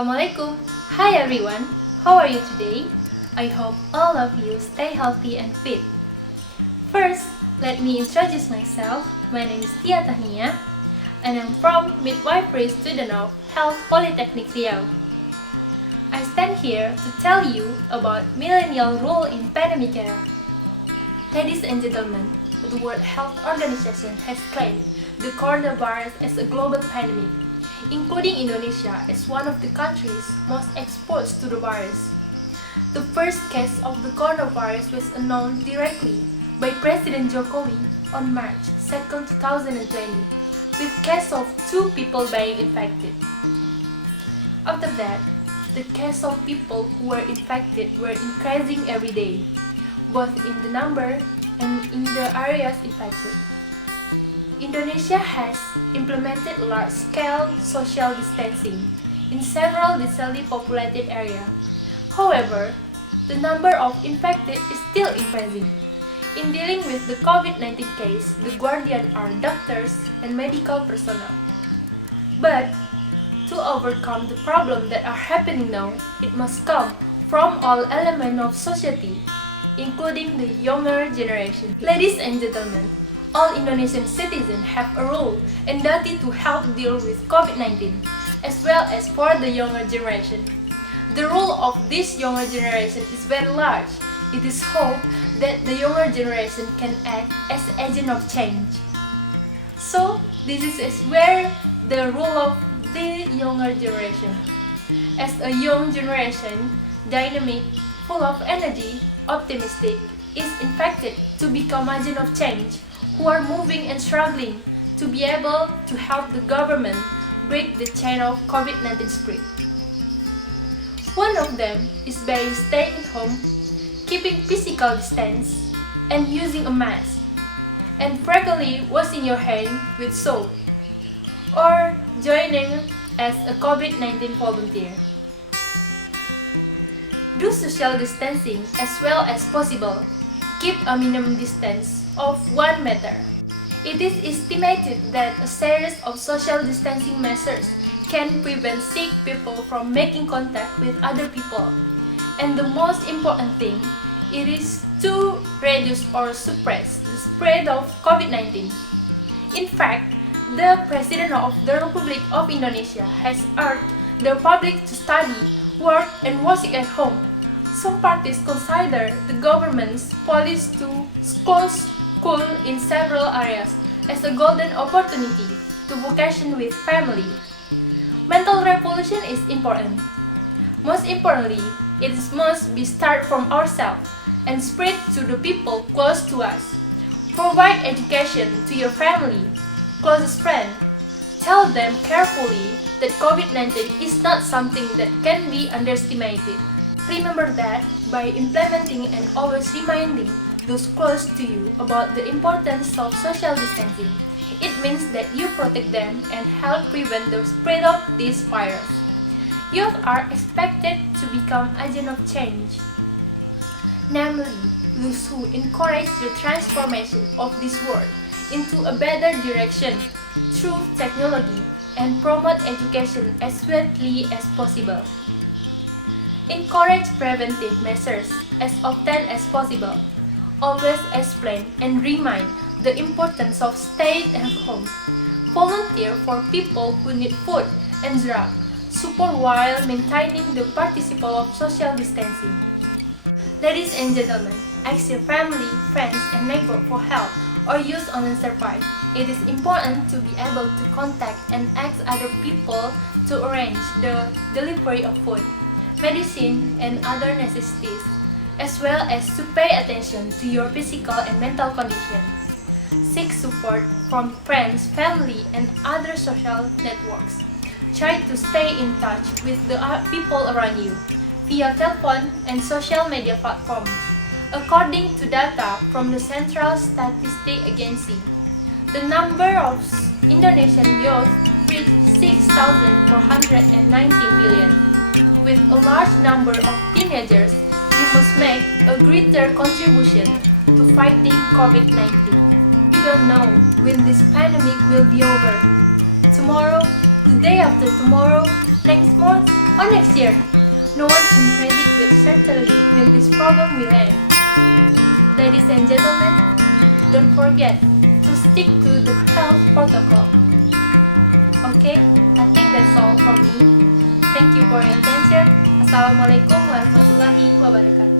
Assalamualaikum. Hi everyone. How are you today? I hope all of you stay healthy and fit. First, let me introduce myself. My name is Tahnia and I'm from midwifery student of Health Poltekkes Riau. I stand here to tell you about millennial role in pandemic era. Ladies and gentlemen, the World Health Organization has claimed the coronavirus as a global pandemic, including Indonesia as one of the countries most exposed to the virus. The first case of the coronavirus was announced directly by President Jokowi on March 2, 2020, with case of 2 people being infected. After that, the case of people who were infected were increasing every day, both in the number and in the areas infected. Indonesia has implemented large-scale social distancing in several densely populated areas. However, the number of infected is still increasing. In dealing with the COVID-19 case, the guardian are doctors and medical personnel. But to overcome the problems that are happening now, it must come from all elements of society, including the younger generation. Ladies and gentlemen, all Indonesian citizens have a role and duty to help deal with COVID-19, as well as for the younger generation. The role of this younger generation is very large. It is hoped that the younger generation can act as agent of change. So, this is where the role of the younger generation. As a young generation, dynamic, full of energy, optimistic, is infected to become agent of change, who are moving and struggling to be able to help the government break the chain of COVID-19 spread. One of them is by staying at home, keeping physical distance, and using a mask, and frequently washing your hands with soap, or joining as a COVID-19 volunteer. Do social distancing as well as possible. Keep a minimum distance of 1 meter. It is estimated that a series of social distancing measures can prevent sick people from making contact with other people. And the most important thing, it is to reduce or suppress the spread of COVID-19. In fact, the President of the Republic of Indonesia has urged the public to study, work, and work at home. Some parties consider the government's policy to close school in several areas as a golden opportunity to vacation with family. Mental revolution is important. Most importantly, it must be start from ourselves and spread to the people close to us. Provide education to your family, closest friend. Tell them carefully that COVID-19 is not something that can be underestimated. Remember that by implementing and always reminding those close to you about the importance of social distancing, it means that you protect them and help prevent the spread of this virus. Youth are expected to become agents of change, namely those who encourage the transformation of this world into a better direction through technology and promote education as swiftly as possible. Encourage preventive measures as often as possible. Always explain and remind the importance of staying at home. Volunteer for people who need food and drugs. Support while maintaining the principle of social distancing. Ladies and gentlemen, ask your family, friends, and neighbors for help or use online service. It is important to be able to contact and ask other people to arrange the delivery of food, medicine, and other necessities, as well as to pay attention to your physical and mental condition. Seek support from friends, family, and other social networks. Try to stay in touch with the people around you via telephone and social media platforms. According to data from the Central Statistics Agency, the number of Indonesian youth reached 6,419 million. With a large number of teenagers, we must make a greater contribution to fighting COVID-19. We don't know when this pandemic will be over. Tomorrow, the day after tomorrow, next month, or next year. No one can predict with certainty when this problem will end. Ladies and gentlemen, don't forget to stick to the health protocol. Okay, I think that's all from me. Thank you for your attention. Assalamualaikum warahmatullahi wabarakatuh.